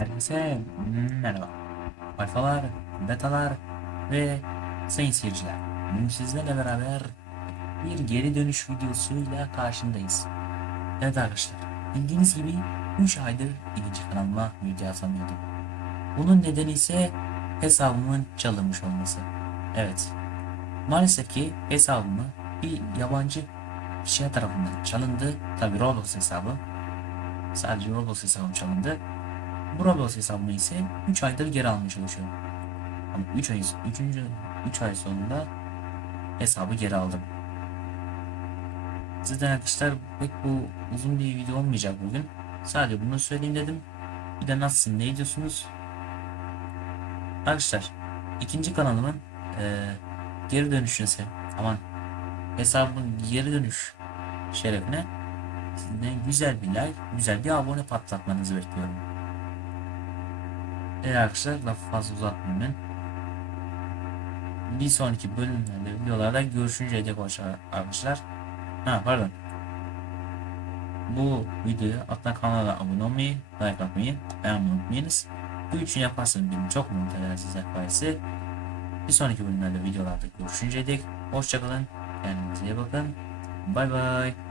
Herkese merhaba. Alfalar, betalar ve sayın seyirciler. Bugün sizlerle beraber bir geri dönüş videosuyla karşındayız. Evet arkadaşlar, bildiğiniz gibi 3 aydır ikinci kanalıma video atamıyordum. Bunun nedeni ise hesabımın çalınmış olması. Evet, maalesef ki hesabımı bir yabancı kişiye tarafından çalındı. Tabi Roblox hesabı. Sadece Roblox hesabım çalındı. Roblox hesabımı ise 3 aydır geri almaya çalışıyorum. Ama 3 ay, 3. 3 ay sonunda hesabı geri aldım. Sizden arkadaşlar pek bu uzun bir video olmayacak bugün. Sadece bunu söyleyeyim dedim. Bir de nasılsın ne ediyorsunuz? Arkadaşlar ikinci kanalımın eee, geri dönüşünü aman hesabın geri dönüş şerefine sizden güzel bir like, güzel bir abone patlatmanızı bekliyorum. Evet arkadaşlar lafı fazla uzatmayayım ben. Bir sonraki bölümlerde videolarda görüşünceye dek arkadaşlar. Ha pardon. Bu videoya atla kanala abone olmayı, like atmayı, beğenmeyi unutmayınız. Bu üçünü yaparsanız beni çok mutlu eder sizler sayesinde. Bir sonraki bölümlerde videolarda görüşünceye dek hoşçakalın. Kendinize iyi bakın. Bay bay.